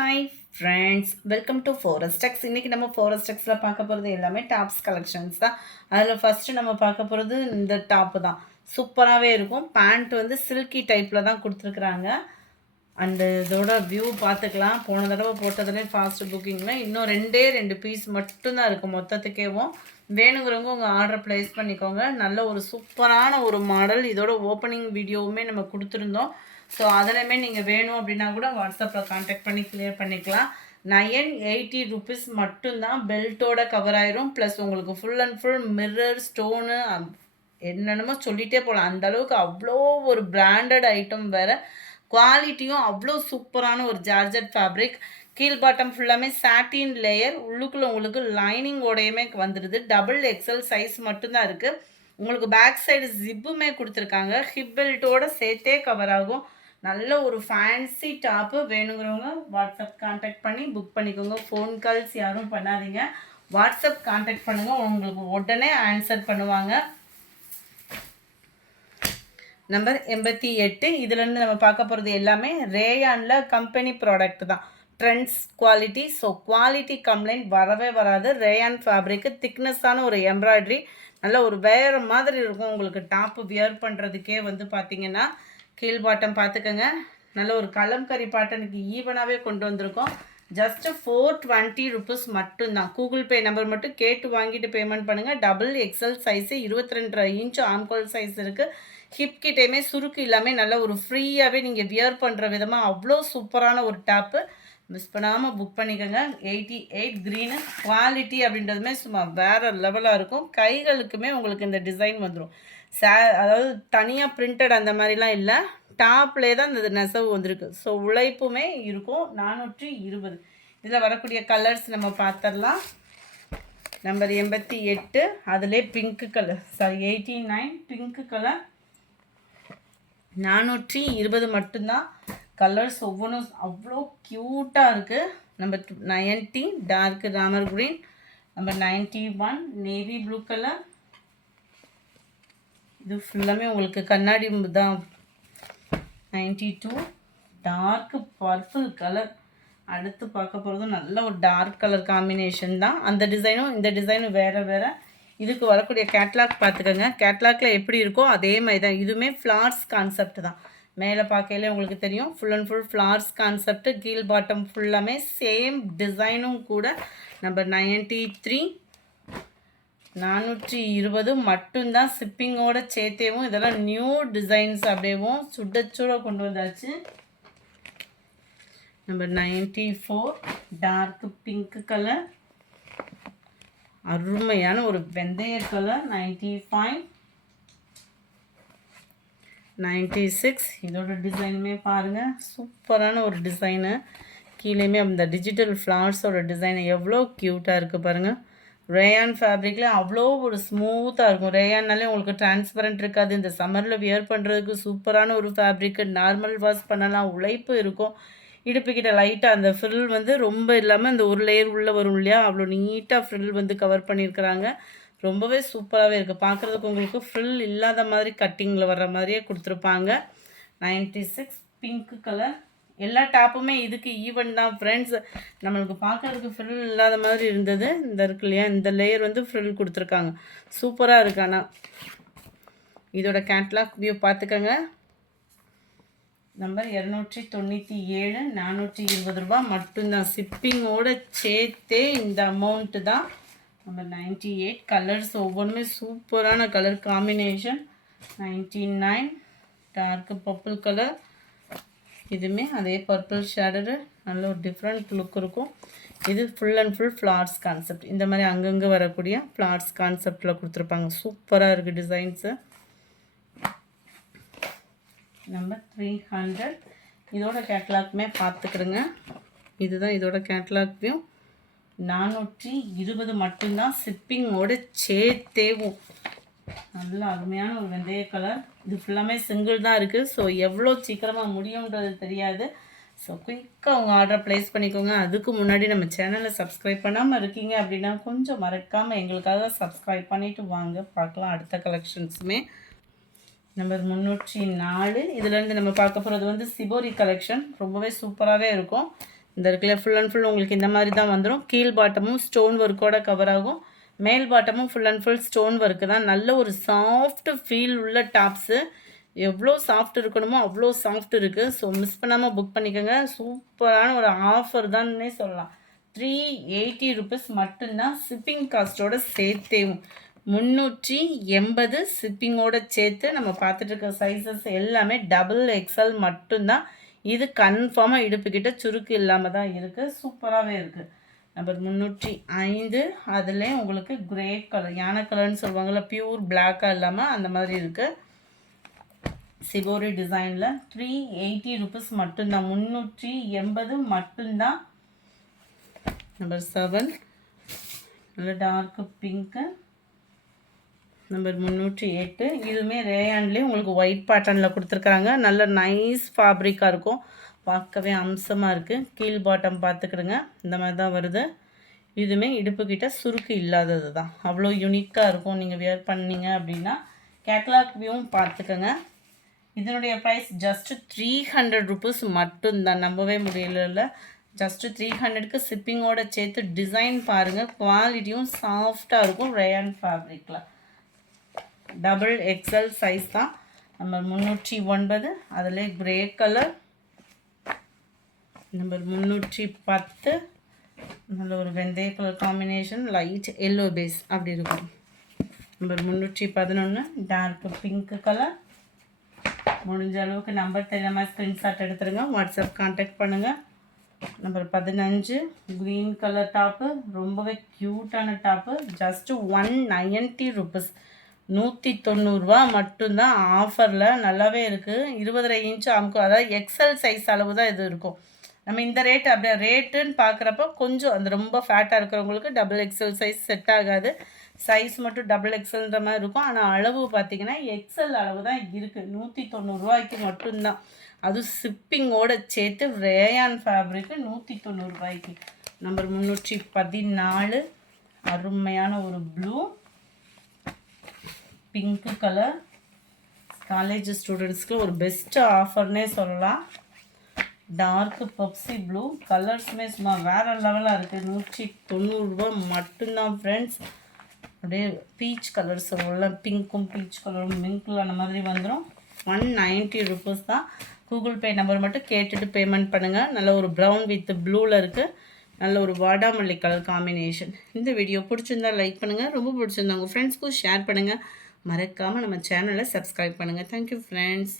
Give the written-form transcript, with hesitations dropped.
Hi friends, welcome to Forestex. இன்றைக்கி நம்ம ஃபோரஸ்டெக்ஸில் பார்க்க போகிறது எல்லாமே டாப்ஸ் கலெக்ஷன்ஸ் தான். அதில் ஃபஸ்ட்டு நம்ம பார்க்க போகிறது இந்த டாப்பு தான். சூப்பராகவே இருக்கும். பேண்ட் வந்து சில்கி டைப்பில் தான் கொடுத்துருக்குறாங்க. அண்டு இதோட வியூ பார்த்துக்கலாம். போன தடவை போட்டதுலேயே ஃபாஸ்ட் புக்கிங்கில் இன்னும் ரெண்டு பீஸ் மட்டும்தான் இருக்குது மொத்தத்துக்கேவும். வேணுங்கிறவங்க உங்கள் ஆர்டர் ப்ளேஸ் பண்ணிக்கோங்க. நல்ல ஒரு சூப்பரான ஒரு மாடல். இதோட ஓப்பனிங் வீடியோவுமே நம்ம கொடுத்துருந்தோம். ஸோ அதிலுமே நீங்கள் வேணும் அப்படின்னா கூட வாட்ஸ்அப்பில் கான்டாக்ட் பண்ணி கிளியர் பண்ணிக்கலாம். 980 ருபீஸ் மட்டும்தான். பெல்ட்டோட கவர் ஆயிரும். ப்ளஸ் உங்களுக்கு full and full mirror stone என்னென்னமோ சொல்லிகிட்டே போகலாம். அந்தளவுக்கு அவ்வளோ ஒரு பிராண்டட் ஐட்டம் வேறு. குவாலிட்டியும் அவ்வளோ சூப்பரான ஒரு ஜார்ஜட் ஃபேப்ரிக். கீழ் பாட்டம் ஃபுல்லாமே சாட்டின் லேயர். உள்ளுக்குள்ளே உங்களுக்கு லைனிங்கோடையுமே வந்துடுது. டபுள் எக்ஸல் சைஸ் மட்டும்தான் இருக்குது. உங்களுக்கு பேக் சைடு ஜிப்புமே கொடுத்துருக்காங்க. ஹிப் பெல்ட்டோடு சேர்த்தே கவர் ஆகும். நல்ல ஒரு ஃபேன்சி டாப்பு. வேணுங்கிறவங்க வாட்ஸ்அப் கான்டாக்ட் பண்ணி புக் பண்ணிக்கோங்க. ஃபோன் கால்ஸ் யாரும் பண்ணாதீங்க. வாட்ஸ்அப் கான்டாக்ட் பண்ணுங்கள், உங்களுக்கு உடனே ஆன்சர் பண்ணுவாங்க. நம்பர் 88. இதுலேருந்து நம்ம பார்க்க போகிறது எல்லாமே ரேயானில் கம்பெனி ப்ராடக்ட் தான். Trends quality. So quality complaint வரவே வராது. ரேயான் ஃபேப்ரிக்கு திக்னஸான ஒரு எம்ப்ராய்டரி. நல்ல ஒரு வேறு மாதிரி இருக்கும். உங்களுக்கு டாப்பு வியர் பண்ணுறதுக்கே வந்து பார்த்திங்கன்னா கீழ் பாட்டம் பார்த்துக்கோங்க. நல்ல ஒரு கலம்கரி பாட்டனுக்கு ஈவனாகவே கொண்டு வந்திருக்கோம். ஜஸ்ட்டு 420 ருபீஸ் மட்டும்தான். கூகுள் பே நம்பர் மட்டும் கேட்டு வாங்கிட்டு பேமெண்ட் பண்ணுங்கள். டபுள் எக்ஸல் சைஸு 22.5 இன்ச் ஆம்கோல் சைஸ் இருக்குது. ஹிப் கிட்டேயுமே சுருக்கு இல்லாமல் நல்ல ஒரு ஃப்ரீயாகவே நீங்கள் வியர் பண்ணுற விதமாக அவ்வளோ சூப்பரான ஒரு டாப்பு. மிஸ் பண்ணாமல் புக் பண்ணிக்கோங்க. 88 க்ரீனு. குவாலிட்டி அப்படின்றதுமே சும்மா வேறு லெவலாக இருக்கும். கைகளுக்குமே உங்களுக்கு இந்த டிசைன் வந்துடும். அதாவது தனியாக பிரிண்டட் அந்த மாதிரிலாம் இல்லை. டாப்லேயே தான் இந்த நெசவு வந்திருக்கு. ஸோ உழைப்புமே இருக்கும். 420. இதில் வரக்கூடிய கலர்ஸ் நம்ம பார்த்துடலாம். நம்பர் 88. அதிலே பிங்க்கு கலர், 89 பிங்க்கு கலர். 420 மட்டும்தான். கலர்ஸ் ஒவ்வொன்றும் அவ்வளோ க்யூட்டாக இருக்குது. நம்பர் 90 டார்க் ராமர் green. Number 91 navy blue colour. இது ஃபுல்லாமே உங்களுக்கு கண்ணாடி தான். 92 டார்க் பர்பிள் கலர். அடுத்து பார்க்க போகிறதும் நல்ல ஒரு டார்க் கலர் காம்பினேஷன் தான். அந்த டிசைனும் இந்த டிசைனும் வேறு வேறு. இதுக்கு வரக்கூடிய கேட்லாக் பார்த்துக்கோங்க. கேட்லாகில் எப்படி இருக்கோ அதே மாதிரி தான். இதுவுமே ஃப்ளார்ஸ் கான்செப்ட் தான். மேலே பார்க்கையிலே உங்களுக்கு தெரியும். Full and full flowers concept. கீழ் பாட்டம் ஃபுல்லாமே சேம் டிசைனும் கூட. நம்பர் 93 420 மட்டும்தான். ஷிப்பிங்கோட சேர்த்தேவும் இதெல்லாம் நியூ டிசைன்ஸ் அப்படியேவும் சுட கொண்டு வந்தாச்சு. Number 94 dark pink colour. அருமையான ஒரு வெந்தய கலர். 95 96. இதோட டிசைனுமே பாருங்கள், சூப்பரான ஒரு டிசைனு. கீழேயுமே அந்த டிஜிட்டல் ஃப்ளார்ஸோட டிசைன் எவ்வளோ க்யூட்டாக இருக்குது பாருங்கள். ரேயான் ஃபேப்ரிக்கில் அவ்வளோ ஒரு ஸ்மூத்தாக இருக்கும். ரேயான்னாலே உங்களுக்கு டிரான்ஸ்பரண்ட் இருக்காது. இந்த சம்மரில் வியர் பண்ணுறதுக்கு சூப்பரான ஒரு ஃபேப்ரிக்கு. நார்மல் வாஷ் பண்ணலாம். உழைப்பு இருக்கும். இடுப்புக்கிட்ட லைட்டாக அந்த ஃப்ரில் வந்து ரொம்ப இல்லாமல் அந்த ஒரு லேயர் உள்ளே வரும் இல்லையா, அவ்வளோ நீட்டாக ஃப்ரில் வந்து கவர் பண்ணியிருக்கிறாங்க. ரொம்பவே சூப்பராகவே இருக்குது. பார்க்குறதுக்கு உங்களுக்கு ஃப்ரில் இல்லாத மாதிரி கட்டிங்கில் வர்ற மாதிரியே கொடுத்துருப்பாங்க. 96 பிங்க் கலர். எல்லா டாப்புமே இதுக்கு ஈவன் தான் ஃப்ரெண்ட்ஸ். நம்மளுக்கு பார்க்குறதுக்கு ஃப்ரில் இல்லாத மாதிரி இருந்தது. இந்த இருக்கு இல்லையா, இந்த லேயர் வந்து ஃப்ரில் கொடுத்துருக்காங்க. சூப்பராக இருக்கு. ஆனால் இதோட கேட்லாக் வியூ பார்த்துக்கோங்க. நம்பர் 297 420 ரூபா மட்டும்தான். ஷிப்பிங்கோட சேர்த்தே இந்த அமௌண்ட்டு தான். நம்பர் 98 கலர்ஸ் ஒவ்வொன்றுமே சூப்பரான colour combination. 99 dark purple colour. இதுவுமே அதே பர்பிள் ஷேடடு. நல்ல ஒரு டிஃப்ரெண்ட் லுக் இருக்கும். இது full and full flowers concept. இந்த மாதிரி அங்கங்கே வரக்கூடிய ஃப்ளார்ஸ் கான்செப்டில் கொடுத்துருப்பாங்க. சூப்பராக இருக்குது டிசைன்ஸு. நம்பர் 300. இதோட கேட்லாக்குமே பார்த்துக்கிறேங்க. இதுதான் இதோட கேட்லாக் வியூ. 420 மட்டும்தான். ஷிப்பிங்கோடு சேர்த்தேவும். நல்ல அருமையான ஒரு வெந்தய கலர். இது ஃபுல்லாமே சிங்கிள் தான் இருக்குது. ஸோ எவ்வளோ சீக்கிரமாக முடியுன்றது தெரியாது. ஸோ குயிக்காக அவங்க ஆர்டர் ப்ளேஸ் பண்ணிக்கோங்க. அதுக்கு முன்னாடி நம்ம சேனலை சப்ஸ்கிரைப் பண்ணாமல் இருக்கீங்க அப்படின்னா கொஞ்சம் மறக்காமல் எங்களுக்காக சப்ஸ்கிரைப் பண்ணிவிட்டு வாங்க, பார்க்கலாம் அடுத்த கலெக்ஷன்ஸுமே. நம்பர் 304. இதுலேருந்து நம்ம பார்க்க போகிறது வந்து சிபோரி கலெக்ஷன். ரொம்பவே சூப்பராகவே இருக்கும். இந்த இருக்குல்ல ஃபுல் அண்ட் ஃபுல் உங்களுக்கு இந்த மாதிரி தான் வந்துடும். கீழ் பாட்டமும் ஸ்டோன் ஒர்க்கோட கவர் ஆகும். மேல் பாட்டமும் full and full stone work தான். நல்ல ஒரு சாஃப்ட் ஃபீல் உள்ள டாப்ஸு. எவ்வளோ சாஃப்ட் இருக்கணுமோ அவ்வளோ சாஃப்ட் இருக்குது. ஸோ மிஸ் பண்ணாமல் புக் பண்ணிக்கோங்க. சூப்பரான ஒரு ஆஃபர் தான்னே சொல்லலாம். 380 ருபீஸ் மட்டும்தான் ஷிப்பிங் காஸ்ட்டோட சேர்த்தேவும். 380 ஷிப்பிங்கோட சேர்த்து. நம்ம பார்த்துட்டு இருக்க சைஸஸ் எல்லாமே டபுள் எக்ஸல் மட்டும்தான். இது கன்ஃபார்மாக இடுப்புக்கிட்ட சுருக்கு இல்லாமல் தான் இருக்குது. சூப்பராகவே இருக்குது. நம்பர் 305 அதுலேயே உங்களுக்கு கிரே கலர் யானை கலர்னு சொல்லுவாங்கள்ல, பியூர் பிளாக்காக இல்லாமல் அந்த மாதிரி இருக்குது. சிபோரி டிசைனில் 380 ருபீஸ் மட்டும்தான். 380 மட்டும்தான். நம்பர் 7 நல்ல டார்க்கு பிங்க்கு. நம்பர் 308 இதுவுமே ரேயான்லேயே உங்களுக்கு ஒயிட் பேட்டர்னில் கொடுத்துருக்குறாங்க. நல்ல நைஸ் ஃபேப்ரிக்காக இருக்கும். பார்க்கவே அம்சமாக இருக்குது. கீழ் பாட்டம் பார்த்துக்கிடுங்க. இந்த மாதிரி தான் வருது. இதுவுமே இடுப்புக்கிட்ட சுருக்கு இல்லாதது தான். அவ்வளோ யூனிக்காக இருக்கும். நீங்கள் வியர் பண்ணிங்க அப்படின்னா கேட்லாக் வியூவும் பார்த்துக்கோங்க. இதனுடைய ப்ரைஸ் ஜஸ்ட்டு 300 ருபீஸ் மட்டும்தான். நம்பவே முடியல. ஜஸ்ட்டு 300க்கு ஷிப்பிங்கோட சேர்த்து. டிசைன் பாருங்கள், குவாலிட்டியும் சாஃப்டாக இருக்கும். ரேயான் ஃபேப்ரிக்கில் டபுள் எக்ஸல் சைஸ் தான். நம்பர் 309 அதில் கிரே கலர். நம்பர் 310 நல்ல ஒரு வெந்தய colour combination, light yellow base அப்படி இருக்கும். Number 311 dark pink colour. முடிஞ்ச அளவுக்கு நம்பர் தெரியாமல் ஸ்க்ரீன்ஷாட் எடுத்துருங்க. வாட்ஸ்அப் கான்டாக்ட் பண்ணுங்கள். Number 15 green colour top. ரொம்பவே க்யூட்டான டாப்பு. Just 190 rupees. 190 ரூபா மட்டும்தான் ஆஃபரில். நல்லாவே இருக்குது. 20.5 இன்ச்சு அமுக்கும். அதாவது எக்ஸல் சைஸ் அளவு தான் இது இருக்கும். நம்ம இந்த ரேட்டு அப்படியே ரேட்டுன்னு பார்க்குறப்ப கொஞ்சம் அந்த ரொம்ப ஃபேட்டாக இருக்கிறவங்களுக்கு டபுள் எக்ஸல் சைஸ் செட் ஆகாது. சைஸ் மட்டும் டபுள் எக்ஸல்ன்ற மாதிரி இருக்கும். ஆனால் அளவு பார்த்திங்கன்னா எக்ஸல் அளவு தான் இருக்குது. 190 ரூபாய்க்கு மட்டும்தான். அதுவும் ஷிப்பிங்கோடு சேர்த்து. ரேயான் ஃபேப்ரிக்கு 190 ரூபாய்க்கு. நம்பர் 314 அருமையான ஒரு ப்ளூ பிங்க்கு கலர். காலேஜ் ஸ்டூடெண்ட்ஸ்க்கு ஒரு பெஸ்ட்டு ஆஃபர்னே சொல்லலாம். Torque Pepsi blue. கலர்ஸுமே சும்மா வேறு லெவலாக இருக்குது. 190 ரூபா மட்டும்தான் ஃப்ரெண்ட்ஸ். அப்படியே பீச் கலர் சொல்லுவோம்ல, பிங்க்கும் பீச் கலரும் மிங்கிள் அந்த மாதிரி வந்துடும். 190 ருபீஸ் தான். கூகுள் பே நம்பர் மட்டும் கேட்டுட்டு பேமெண்ட் பண்ணுங்கள். நல்ல ஒரு ப்ரௌன் வித் ப்ளூவில் இருக்குது. நல்ல ஒரு வாடாமல்லி கலர் காம்பினேஷன். இந்த வீடியோ பிடிச்சிருந்தா லைக் பண்ணுங்கள். ரொம்ப பிடிச்சிருந்தா உங்கள் ஃப்ரெண்ட்ஸ்க்கும் ஷேர் பண்ணுங்கள். மறக்காமல் நம்ம சேனலை சப்ஸ்கிரைப் பண்ணுங்கள். Thank you friends.